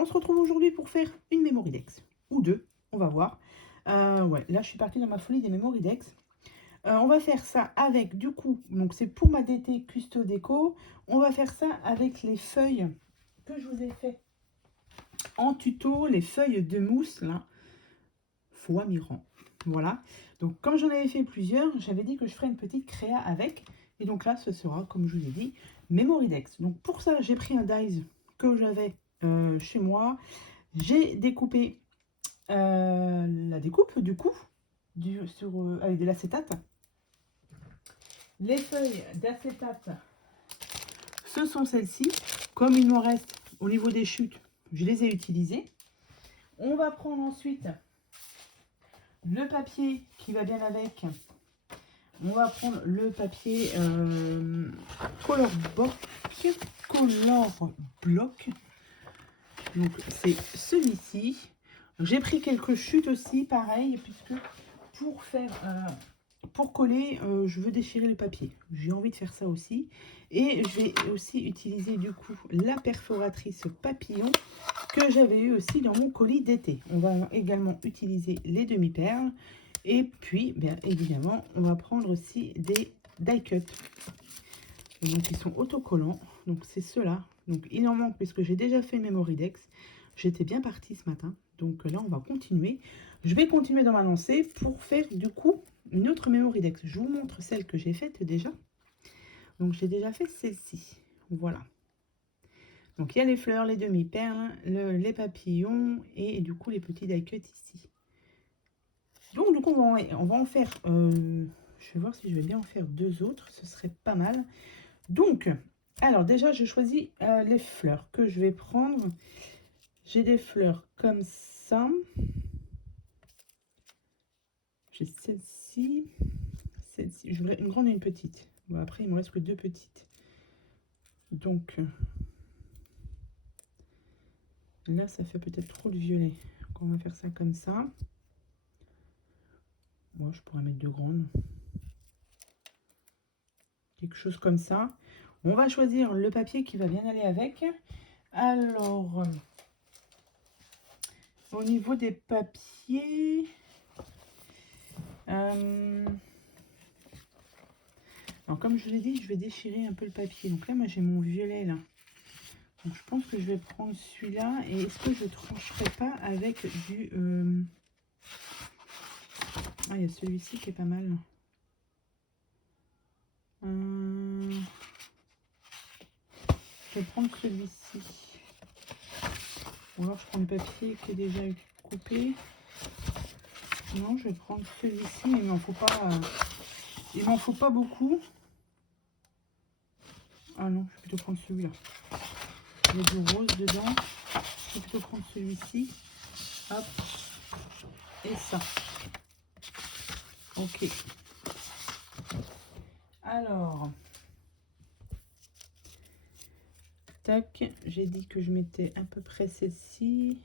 on se retrouve aujourd'hui pour faire une Mémoridex. Ou deux, on va voir. Ouais, là, je suis partie dans ma folie des Mémoridex. On va faire ça avec, du coup, donc c'est pour ma DT Custo Déco. On va faire ça avec les feuilles que je vous ai fait en tuto, les feuilles de mousse, là, Foie Mirand. Voilà. Donc, comme j'en avais fait plusieurs, j'avais dit que je ferais une petite créa avec. Et donc là, ce sera, comme je vous ai dit, Mémoridex. Donc, pour ça, j'ai pris un dies que j'avais chez moi. J'ai découpé la découpe, du coup, avec de l'acétate. Les feuilles d'acétate, ce sont celles-ci. Comme il m'en reste au niveau des chutes, je les ai utilisées. On va prendre ensuite le papier qui va bien avec. On va prendre le papier Color Block. Donc c'est celui-ci. J'ai pris quelques chutes aussi, pareil, puisque pour coller, je veux déchirer le papier. J'ai envie de faire ça aussi. Et je vais aussi utiliser du coup la perforatrice papillon que j'avais eu aussi dans mon colis d'été. On va également utiliser les demi-perles. Et puis, bien évidemment, on va prendre aussi des die cut. Donc, ils sont autocollants. Donc, c'est ceux-là. Donc, il en manque puisque j'ai déjà fait Mémoridex. J'étais bien partie ce matin. Donc, là, on va continuer. Je vais continuer dans ma lancée pour faire, du coup, une autre Mémoridex. Je vous montre celle que j'ai faite déjà. Donc, j'ai déjà fait celle-ci. Voilà. Donc, il y a les fleurs, les demi-perles, les papillons et du coup, les petits die cut ici. Donc, du coup, on va en faire... je vais voir si je vais bien en faire deux autres. Ce serait pas mal. Donc, alors déjà, je choisis les fleurs que je vais prendre. J'ai des fleurs comme ça. J'ai celle-ci. Celle-ci. Je voudrais une grande et une petite. Bon, après, il me reste que deux petites. Donc, là, ça fait peut-être trop le violet. Donc, on va faire ça comme ça. Moi, je pourrais mettre deux grandes. Quelque chose comme ça. On va choisir le papier qui va bien aller avec. Alors, au niveau des papiers, alors comme je vous l'ai dit, je vais déchirer un peu le papier. Donc là, moi, j'ai mon violet là. Donc je pense que je vais prendre celui-là. Et est-ce que je trancherai pas avec du... Ah, il y a celui-ci qui est pas mal. Je vais prendre celui-ci. Ou alors je prends le papier qui est déjà coupé. Non, je vais prendre celui-ci, mais il m'en faut pas. Il m'en faut pas beaucoup. Ah non, je vais plutôt prendre celui-là. Il y a du rose dedans. Je vais plutôt prendre celui-ci. Hop. Et ça. Ok. Alors. Tac. J'ai dit que je mettais à peu près celle-ci.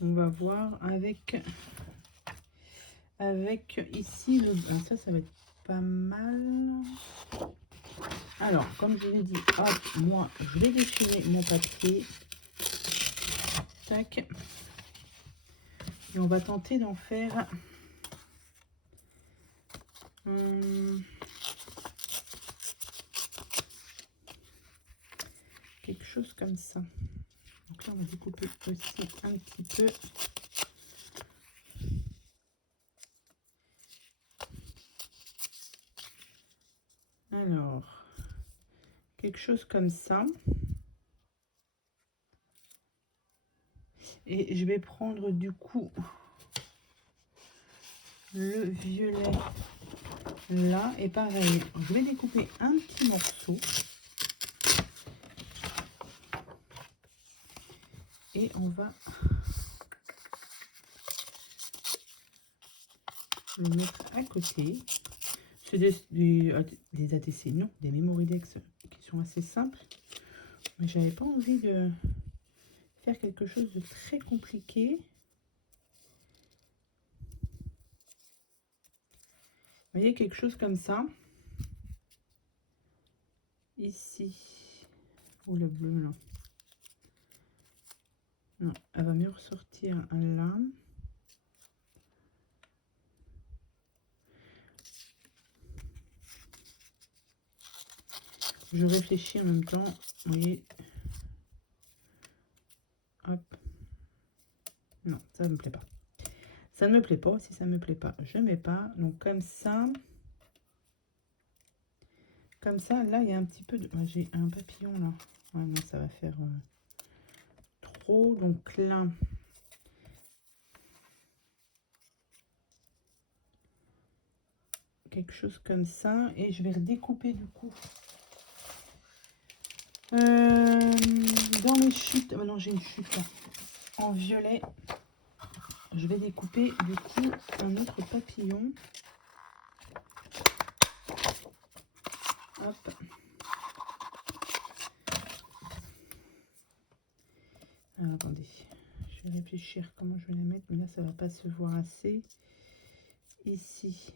On va voir avec ici le... Alors ça va être pas mal. Alors, comme je l'ai dit, hop, moi, je vais déchirer mon papier. Tac. Et on va tenter d'en faire quelque chose comme ça. Donc là, on va découper aussi un petit peu. Alors, quelque chose comme ça. Et je vais prendre du coup le violet là. Et pareil, je vais découper un petit morceau. Et on va le mettre à côté. C'est des ATC, non, des Mémoridex qui sont assez simples. Mais j'avais pas envie de faire quelque chose de très compliqué. Vous voyez, quelque chose comme ça. Ici, ou le bleu là. Non, elle va mieux ressortir là. Je réfléchis en même temps. Vous voyez. Hop. Non, ça ne me plaît pas. Ça ne me plaît pas. Si ça ne me plaît pas, je ne mets pas. Donc comme ça. Comme ça, là, il y a un petit peu de... J'ai un papillon là. Ouais, non, ça va faire trop. Donc là... quelque chose comme ça. Et je vais redécouper du coup. Dans mes chutes... Oh non, j'ai une chute là. En violet. Je vais découper du coup un autre papillon. Hop. Alors, attendez. Je vais réfléchir comment je vais la mettre. Mais là, ça va pas se voir assez. Ici.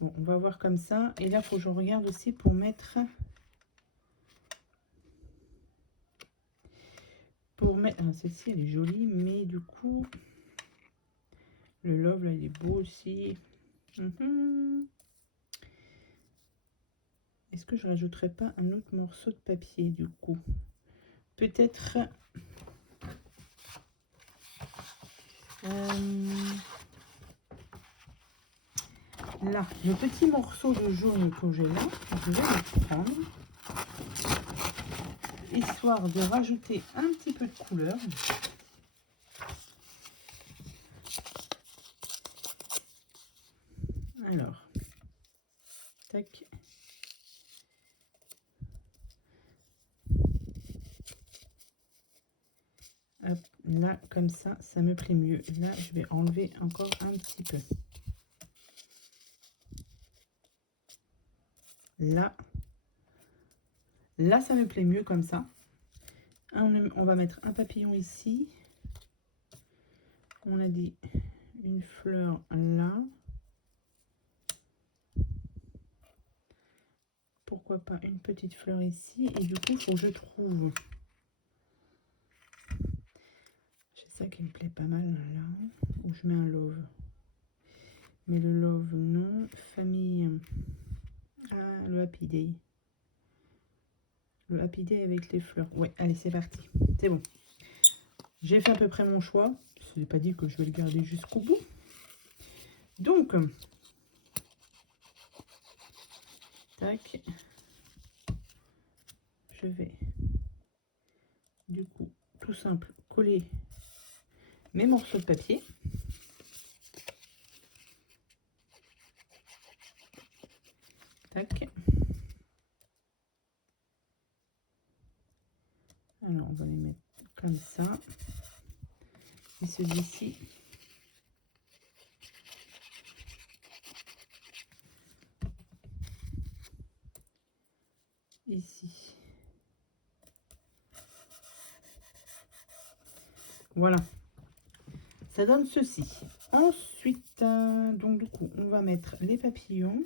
Bon, on va voir comme ça. Et là, il faut que je regarde aussi pour mettre... Ah, celle-ci, elle est jolie. Mais du coup... Le love, là, il est beau aussi. Est-ce que je rajouterais pas un autre morceau de papier, du coup? Peut-être... là, le petit morceau de jaune que j'ai là, je vais le prendre. Histoire de rajouter un petit peu de couleur. Alors, tac. Hop, là, comme ça, ça me plaît mieux. Là, je vais enlever encore un petit peu. Là, ça me plaît mieux comme ça. On va mettre un papillon ici. On a dit une fleur là. Pourquoi pas une petite fleur ici. Et du coup, il faut que je trouve... J'ai ça qui me plaît pas mal là. Où je mets un love. Mais le love, non. Famille. Ah, le Happy Day. Le Happy Day avec les fleurs. Ouais, allez, c'est parti. C'est bon. J'ai fait à peu près mon choix. Ce n'est pas dit que je vais le garder jusqu'au bout. Donc, tac. Je vais, du coup, tout simple, coller mes morceaux de papier. Tac. Alors, on va les mettre comme ça. Et celui-ci, ici. Voilà. Ça donne ceci. Ensuite, donc du coup, on va mettre les papillons.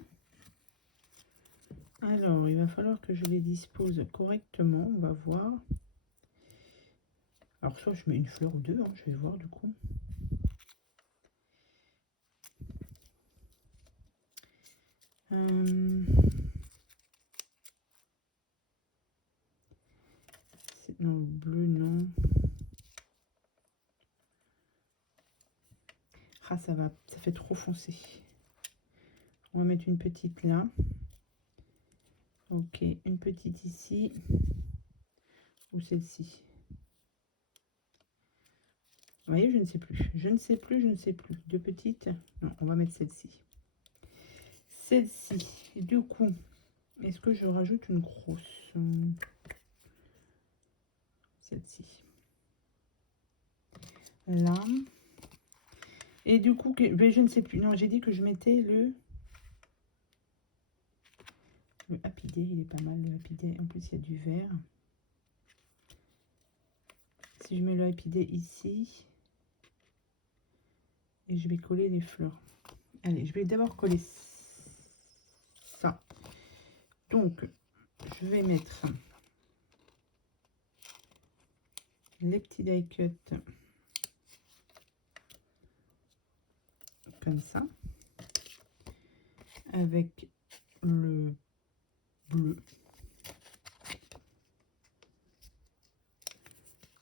Alors, il va falloir que je les dispose correctement. On va voir. Alors, soit je mets une fleur ou deux. Hein, je vais voir du coup. Non, le bleu, non. Ah, ça fait trop foncé. On va mettre une petite là. Ok, une petite ici. Ou celle-ci. Vous voyez, je ne sais plus. Je ne sais plus, je ne sais plus. Deux petites. Non, on va mettre celle-ci. Celle-ci. Du coup, est-ce que je rajoute une grosse? Celle-ci. Là. Et du coup, je ne sais plus. Non, j'ai dit que je mettais le Happy Day. Il est pas mal, le Happy Day. En plus, il y a du vert. Si je mets le Happy Day ici. Et je vais coller les fleurs. Allez, je vais d'abord coller ça. Donc, je vais mettre les petits die cut comme ça, avec le bleu.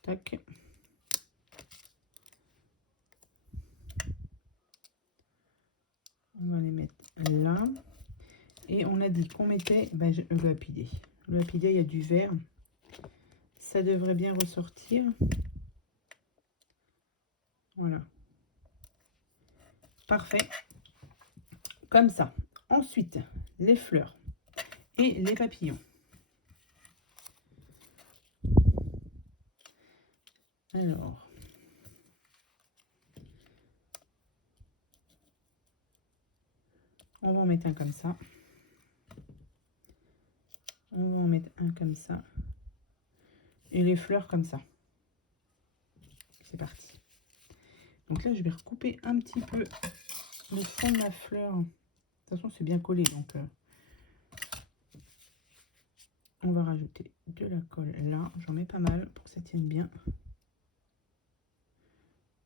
Tac. On va les mettre là. Et on a dit qu'on mettait le apidé. Le apidé, il y a du vert. Ça devrait bien ressortir. Voilà. Parfait. Comme ça. Ensuite, les fleurs et les papillons. Alors. On va en mettre un comme ça. On va en mettre un comme ça. Et les fleurs comme ça. C'est parti. Donc là, je vais recouper un petit peu le fond de la fleur. De toute façon, c'est bien collé. Donc, on va rajouter de la colle là. J'en mets pas mal pour que ça tienne bien.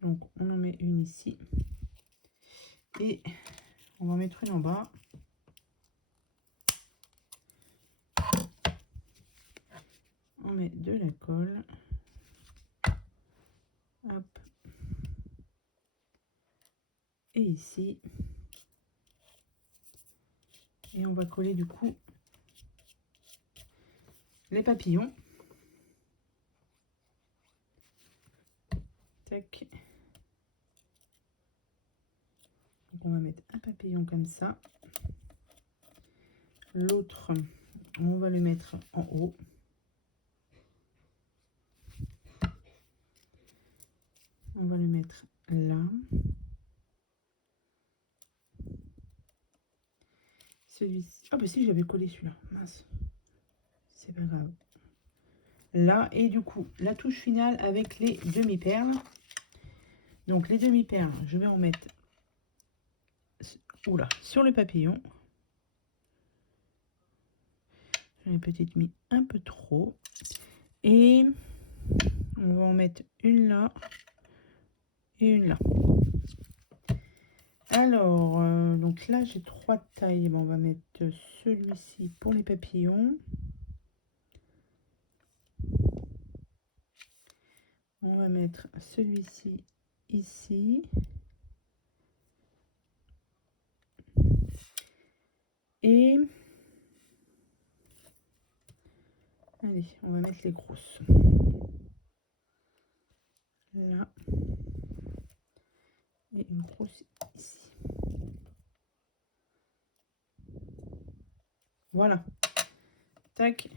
Donc, on en met une ici. Et on va en mettre une en bas. On met de la colle. Hop. Et ici. Et on va coller du coup les papillons. Tac. Donc on va mettre un papillon comme ça. L'autre, on va le mettre en haut. On va le mettre là. Celui-ci. Ah bah si, j'avais collé celui-là. Mince. C'est pas grave. Là, et du coup, la touche finale avec les demi-perles. Donc les demi-perles, je vais en mettre sur le papillon. J'en ai peut-être mis un peu trop. Et on va en mettre une là et une là. Alors, donc là, j'ai 3 tailles. Bon, on va mettre celui-ci pour les papillons. On va mettre celui-ci ici. Et allez, on va mettre les grosses. Là. Et une grosse ici. Voilà. Tac.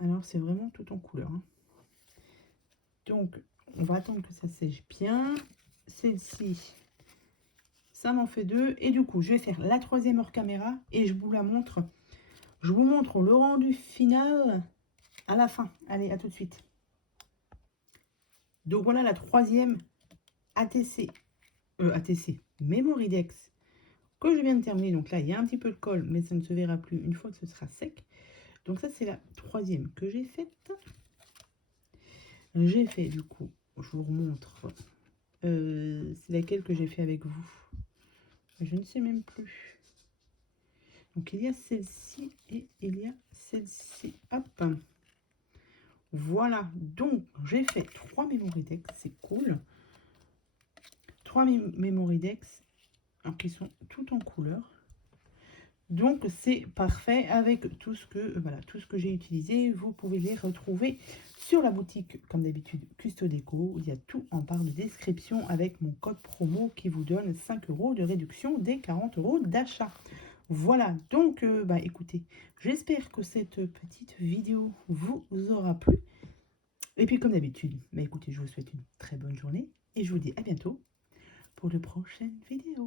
Alors, c'est vraiment tout en couleur. Hein. Donc, on va attendre que ça sèche bien. Celle-ci, ça m'en fait 2. Et du coup, je vais faire la 3e hors caméra et je vous la montre. Je vous montre le rendu final à la fin. Allez, à tout de suite. Donc, voilà la 3e ATC Memoridex que je viens de terminer. Donc là, il y a un petit peu de colle, mais ça ne se verra plus une fois que ce sera sec. Donc ça, c'est la 3e que j'ai faite. J'ai fait, du coup, je vous remontre. C'est laquelle que j'ai fait avec vous? Je ne sais même plus. Donc, il y a celle-ci et il y a celle-ci. Hop. Voilà. Donc, j'ai fait 3 Memoridex. C'est cool. 3 Memoridex qui sont tout en couleur. Donc, c'est parfait avec tout ce que, tout ce que j'ai utilisé. Vous pouvez les retrouver sur la boutique, comme d'habitude, Custo Déco. Il y a tout en barre de description avec mon code promo qui vous donne 5 € de réduction des 40 € d'achat. Voilà, donc, écoutez, j'espère que cette petite vidéo vous aura plu. Et puis, comme d'habitude, écoutez, je vous souhaite une très bonne journée et je vous dis à bientôt pour de prochaines vidéos.